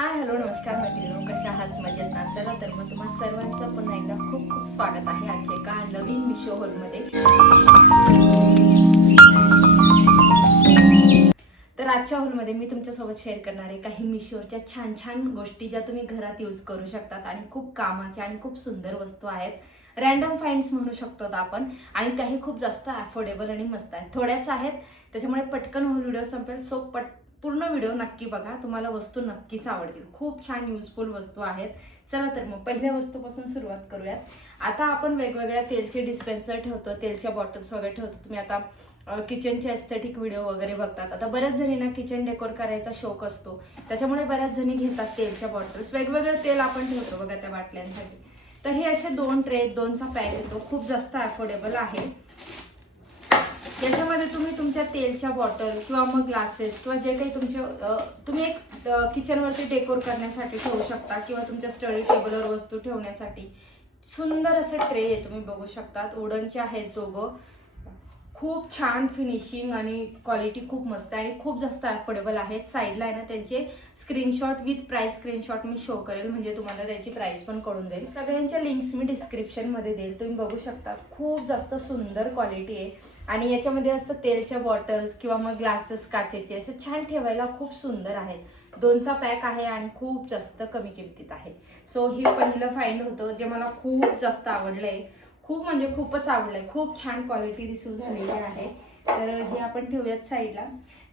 Hi hello नमस्कार मैत्रिणींनो, कशा आहात? मजेत ना? चला तर मग तुम्हा सर्वांचं पुन्हा एकदा खूप खूप स्वागत आहे आजच्या एका नवीन मिशो हॉलमध्ये. तर आजच्या हॉलमध्ये मी तुमच्यासोबत शेअर करणार आहे काही मिशोच्या छान छान गोष्टी ज्या तुम्ही घरात यूज करू शकतात आणि खूप कामाच्या आणि खूप सुंदर वस्तू आहेत. रॅन्डम फाइंड्स म्हणू शकतो आपण आणि त्याही खूप जास्त अफोर्डेबल आणि मस्त आहेत. थोड्याच आहेत त्याच्यामुळे पटकन व्हिडिओ संपेल. सो पूर्ण व्हिडिओ नक्की बघा, तुम्हाला वस्तू नक्कीच आवडतील. खूप छान युजफुल वस्तू आहेत. चला तर मग पहिल्या वस्तूपासून सुरुवात करूयात. आता आपण वेगवेगळ्या तेलचे डिस्पेन्सर ठेवतो, तेलच्या बॉटल्स वगैरे ठेवतो. तुम्ही आता किचनचे एस्थेटिक व्हिडिओ वगैरे बघतात. आता बऱ्याच जणींना किचन डेकोर करायचा शौक असतो, त्याच्यामुळे बऱ्याच जणी घेतात तेलच्या बॉटल्स. वेगवेगळं तेल आपण ठेवतो बघा त्या बाटल्यांसाठी. तर हे असे 2 ट्रे 2चा पॅक येतो, खूप जास्त अफोर्डेबल आहे. याच्यामध्ये तुम्ही तुमच्या तेलच्या बॉटल किंवा मग ग्लासेस किंवा जे काही तुमचे तुम्ही एक किचनवरती डेकोर करण्यासाठी ठेवू शकता किंवा तुमच्या स्टडी टेबलवर वस्तू ठेवण्यासाठी सुंदर असे ट्रे आहे, तुम्ही बघू शकतात. वुडनचे आहेत दोघं. खूप छान फिनिशिंग आणि क्वालिटी खूप मस्त आहे आणि खूप जास्त अफोर्डेबल आहेत. साईडला आहे ना त्यांचे screenshot with price screenshot me show करेल, म्हणजे तुम्हाला त्याची प्राइस पण कळून जाईल. सगळ्यांच्या लिंक्स मी डिस्क्रिप्शनमध्ये देईल, तुम्ही बघू शकता. खूप जास्त सुंदर क्वालिटी आहे आणि याच्यामध्ये असतं तेलच्या बॉटल्स किंवा मग ग्लासेस काचेचे असे छान ठेवायला खूप सुंदर आहेत. 2चा पॅक आहे आणि खूप जास्त कमी किमतीत आहे. सो हे पहिलं फाइंड होतं जे मला खूप जास्त आवडलंय. खूप म्हणजे खूपच आवडलंय. खूप छान क्वालिटी रिसीव झालेली आहे. तर हे आपण ठेवूयात साईडला.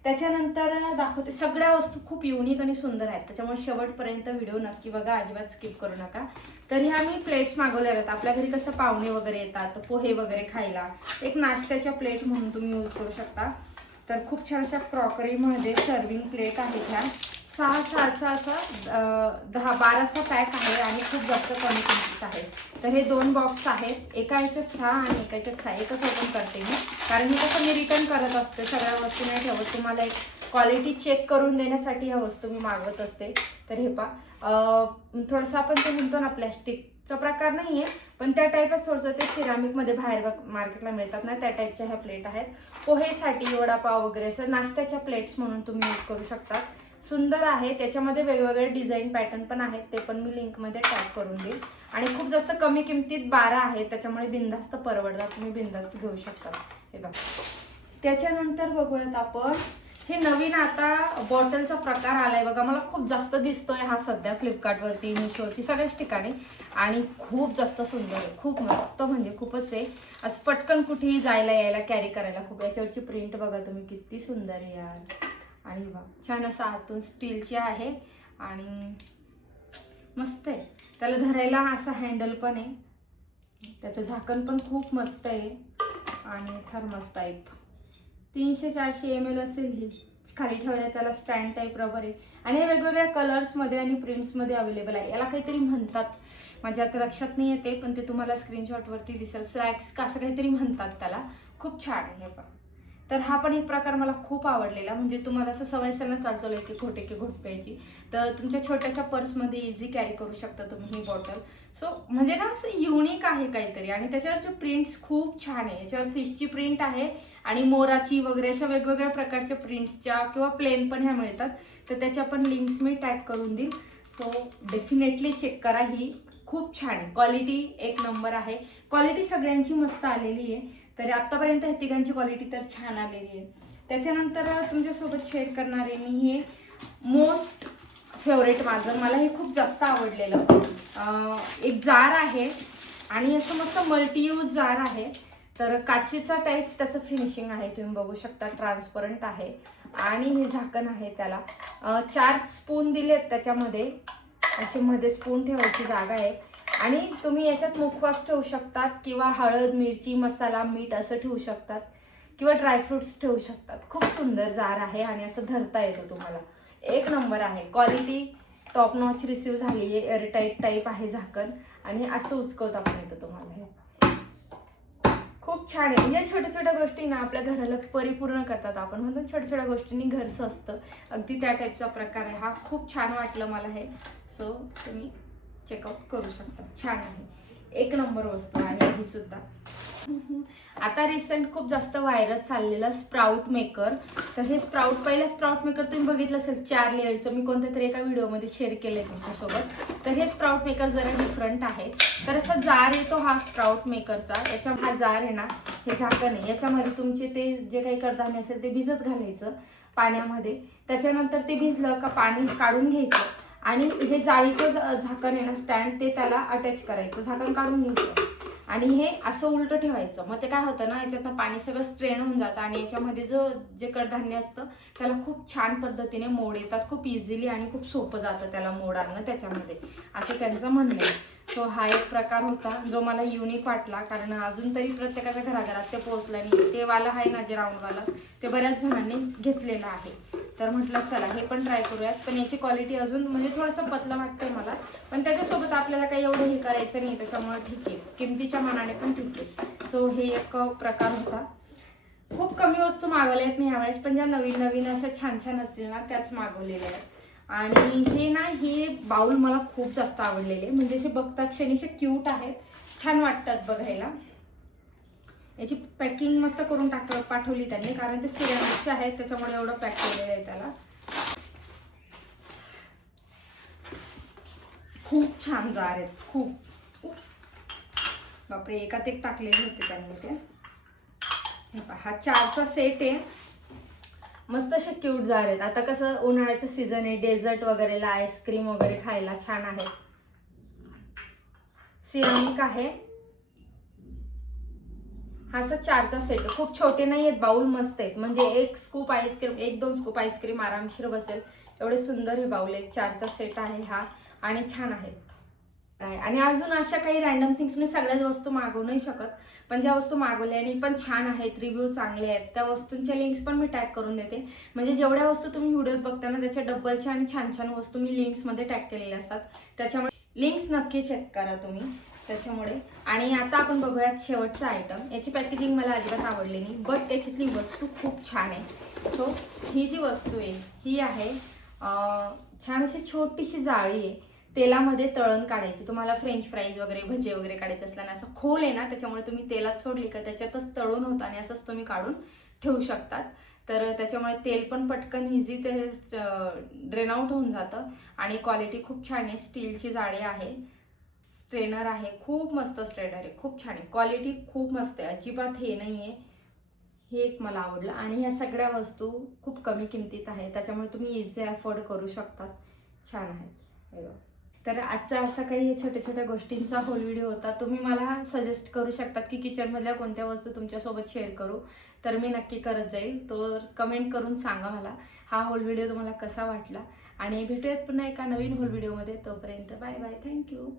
त्याच्यानंतर दाखवते. सगळ्या वस्तू खूप युनिक आणि सुंदर आहेत, त्याच्यामुळे शेवटपर्यंत व्हिडिओ नक्की बघा, अजिबात स्किप करू नका. तर ह्या मी प्लेट्स मागवल्या आहेत. आपल्या घरी कसं पाहुणे वगैरे येतात, पोहे वगैरे खायला एक नाश्त्याच्या प्लेट म्हणून तुम्ही यूज करू शकता. तर खूप छान अशा क्रॉकरीमध्ये सर्विंग प्लेट आहेत. ह्या 6चा असा 10-12चा पॅक आहे आणि खूप जास्त कमी किमतीत आहे. तर हे 2 बॉक्स आहेत, एका ह्याच्यात 6 आणि एका ह्याच्यात 6. एकच ओपन करते मी, कारण मी कसं मी रिटर्न करत असते, सगळ्या वस्तू नाही ठेवत. तुम्हाला एक क्वालिटी चेक करून देण्यासाठी ह्या वस्तू मी मागवत असते. तर हे थोडंसं आपण ते म्हणतो ना, प्लॅस्टिकचा प्रकार नाही आहे पण त्या टाईपच थोडंसं ते सिरामिकमध्ये बाहेर मार्केटला मिळतात ना, त्या टाईपच्या ह्या प्लेट आहेत. पोहेसाठी, वडापाव वगैरे असं नाश्त्याच्या प्लेट्स म्हणून तुम्ही यूज करू शकता. सुंदर आहे. त्याच्यामध्ये वेगवेगळे डिझाईन पॅटर्न पण आहेत, ते पण मी लिंकमध्ये टॅग करून देईल. आणि खूप जास्त कमी किमतीत 12 आहेत, त्याच्यामुळे बिनधास्त परवडतात, तुम्ही बिनधास्त घेऊ शकता. हे बघा. त्याच्यानंतर बघूयात आपण हे नवीन आता बॉटलचा प्रकार आलाय बघा. मला खूप जास्त दिसतोय हा सध्या फ्लिपकार्टवरती, मिशोवरती, सगळ्याच ठिकाणी आणि खूप जास्त सुंदर आहे. खूप मस्त म्हणजे खूपच आहे. असं पटकन कुठेही जायला यायला कॅरी करायला खूप. याच्यावरची प्रिंट बघा तुम्ही, किती सुंदर आहे यार. आणि बघा छान असं आतून स्टीलची आहे आणि मस्त आहे. त्याला धरायला असं हँडल पण आहे. त्याचं झाकण पण खूप मस्त आहे आणि थर्मस टाईप 300-400 ml असेल ही. खाली ठेवायला त्याला स्टँड टाईप रबर आहे आणि हे वेगवेगळ्या कलर्समध्ये आणि प्रिंट्समध्ये अवेलेबल आहे. याला काहीतरी म्हणतात, माझ्या आता लक्षात नाही येते, पण ते तुम्हाला स्क्रीनशॉटवरती दिसेल. फ्लॅक्स का असं काहीतरी म्हणतात त्याला. खूप छान आहे हे पण. तर हा पण एक प्रकार मला खूप आवडलेला. म्हणजे तुम्हाला असं सवय असेल ना चालू की घोट प्यायची, तर तुमच्या छोट्याशा पर्समध्ये इझी कॅरी करू शकता तुम्ही ही बॉटल. सो म्हणजे ना असं युनिक आहे काहीतरी आणि त्याच्यावरचे प्रिंट्स खूप छान आहे. याच्यावर फिशची प्रिंट आहे आणि मोराची वगैरे अशा वेगवेगळ्या प्रकारच्या प्रिंट्सच्या किंवा प्लेन पण ह्या मिळतात. तर त्याच्या पण लिंक्स मी टॅग करून देईल. सो डेफिनेटली चेक करा. ही खूप छान आहे. क्वालिटी एक नंबर आहे. क्वालिटी सगळ्यांची मस्त आलेली आहे. तर आत्तापर्यंत हे तिघांची क्वालिटी तर छान आलेली आहे. त्याच्यानंतर तुमच्यासोबत शेअर करणारे मी हे मोस्ट फेवरेट माझं, मला हे खूप जास्त आवडलेलं एक जार आहे आणि असं मस्त मल्टी यूज जार आहे. तर काचेचा टाईप त्याचं फिनिशिंग आहे, तुम्ही बघू शकता. ट्रान्सपरंट आहे आणि हे झाकण आहे. त्याला 4 स्पून दिलेत त्याच्यामध्ये. असे मध्ये स्पून ठेवायची जागा आहे आणि तुम्ही याच्यात मुखवास ठेवू शकतात किंवा हळद, मिरची, मसाला, मीठ असं ठेवू शकतात किंवा ड्रायफ्रुट्स ठेवू शकतात. खूप सुंदर जार आहे आणि असं धरता येतो तुम्हाला. एक नंबर आहे. क्वालिटी टॉप नॉच रिसीव झाली आहे. एअरटाईट टाईप आहे झाकण आणि असं उचकवता पण येतं तुम्हाला. हे खूप छान आहे. म्हणजे छोट्या छोट्या गोष्टी ना आपल्या घराला परिपूर्ण करतात. आपण म्हणतो छोट्या छोट्या गोष्टींनी घर सजतं, अगदी त्या टाईपचा प्रकार आहे हा. खूप छान वाटलं मला हे. सो तुम्ही चेकआउट करू शकता. छान आहे. एक नंबर वस्तू आहे ही सुद्धा. आता रिसेंट खूप जास्त व्हायरल चाललेलं स्प्राउट मेकर. तर हे पहिलं स्प्राउट मेकर तुम्ही बघितलं असेल 4 लेअरचं, मी कोणत्या तरी एका व्हिडिओमध्ये शेअर केलंय तुमच्यासोबत. तर हे स्प्राउट मेकर जरा डिफरंट आहे. तर असा जार येतो हा स्प्राउट मेकरचा. याच्या हा जार आहे ना, हे झाकण आहे, याच्यामध्ये तुमचे ते जे काही कडधान्य असेल ते भिजत घालायचं पाण्यामध्ये. त्याच्यानंतर ते भिजलं का पाणी काढून घ्यायचं आणि हे जाळीचं झाकण आहे ना स्टँड, ते त्याला अटॅच करायचं, झाकण काढून घ्यायचं आणि हे असं उलटं ठेवायचं. मग ते काय होतं ना, याच्यातनं पाणी सगळं स्ट्रेन होऊन जातं आणि याच्यामध्ये जे कडधान्य असतं त्याला खूप छान पद्धतीने मोड येतात, खूप इझिली, आणि खूप सोपं जातं त्याला मोड आणणं त्याच्यामध्ये, असं त्यांचं म्हणणं आहे. सो हा एक प्रकार होता जो मला युनिक वाटला, कारण अजून तरी प्रत्येकाच्या घराघरात ते पोहोचलं नाही. ते वाला आहे ना, जे राऊंडवालं, ते बऱ्याच जणांनी घेतलेलं आहे. तर म्हटलं चला हे पण ट्राय करूयात. पण याची क्वालिटी अजून म्हणजे थोडंसं पतलं वाटतंय मला, पण त्याच्यासोबत आपल्याला काही एवढं हे करायचं नाही, त्याच्यामुळे ठीक आहे, किमतीच्या मानाने पण ठीक आहे. सो हे एक प्रकार होता. खूप कमी वस्तू मागवल्या आहेत मी ह्यावेळेस, पण ज्या नवीन नवीन अशा छान छान असतील ना त्याच मागवलेल्या आहेत. आणि हे बाउल मला खूप जास्त आवडलेले, म्हणजे असे बघता क्षणी असे क्यूट आहेत, छान वाटतात बघायला. याची पॅकिंग मस्त करून पाठवली त्यांनी, कारण ते सिरामिकचे आहेत त्याच्यामुळे एवढं पॅक केलेलं आहे त्याला. खूप छान जार आहेत, खूप. बापरे, एकात एक टाकलेले होते त्यांनी ते. हा 4चा सेट आहे. मस्त असे क्यूट जार आहेत. आता कसं उन्हाळ्याचं सीझन आहे, डेझर्ट वगैरेला आईस्क्रीम वगैरे खायला छान आहे. सिरामिक आहे. हा असा 4चा सेट आहे. खूप छोटे नाही आहेत बाउल, मस्त आहेत. म्हणजे 1-2 स्कूप आईस्क्रीम आरामशीर बसेल एवढे सुंदर हे बाउल आहे. 4चा सेट आहे हा, आणि छान आहेत. आणि अजून अशा काही रॅन्डम थिंग्स, मी सगळ्याच वस्तू मागवू नाही शकत, पण ज्या वस्तू मागवल्या आणि पण छान आहेत, रिव्ह्यू चांगले आहेत, त्या वस्तूंच्या लिंक्स पण मी टॅग करून देते. म्हणजे जेवढ्या वस्तू तुम्ही व्हिडिओत बघता ना त्याच्या डबलच्या आणि छान छान वस्तू मी लिंक्समध्ये टॅग केलेल्या असतात, त्याच्यामुळे लिंक्स नक्की चेक करा तुम्ही त्याच्यामुळे. आणि आता आपण बघूयात शेवटचा आयटम. याची पॅकेजिंग मला अजिबात आवडली नाही, बट याच्यातली वस्तू खूप छान आहे. सो ही जी वस्तू आहे ही आहे छान अशी छोटीशी जाळी आहे, तेलामध्ये तळण काढायची. तुम्हाला फ्रेंच फ्राईज वगैरे भजे वगैरे काढायचे असल्याने असं खोल आहे ना, त्याच्यामुळे तुम्ही तेलात सोडली का त्याच्यातच तळून होतं आणि असंच तुम्ही काढून ठेवू शकतात. तर त्याच्यामुळे तेल पण पटकन इझी ते ड्रेन आउट होऊन जातं. आणि क्वालिटी खूप छान आहे. स्टीलची जाळी आहे, स्ट्रेनर आहे, खूप मस्त स्ट्रेनर आहे, खूप छान आहे. क्वालिटी खूप मस्त आहे, अजिबात हे नाही आहे. हे एक मला आवडलं. आणि ह्या सगळ्या वस्तू खूप कमी किमतीत आहे, त्याच्यामुळे तुम्ही इझी अफोर्ड करू शकतात. छान आहेत. तर आजचा असा काही छोट्या छोट्या गोष्टींचा होल व्हिडिओ होता. तुम्ही मला सजेस्ट करू शकतात की किचनमधल्या कोणत्या वस्तू तुमच्यासोबत शेअर करू, तर मी नक्की करत जाईल. तर कमेंट करून सांगा मला हा होल व्हिडिओ तुम्हाला कसा वाटला. आणि भेटूयात पुन्हा एका नवीन होल व्हिडिओमध्ये. तोपर्यंत बाय बाय, थँक्यू.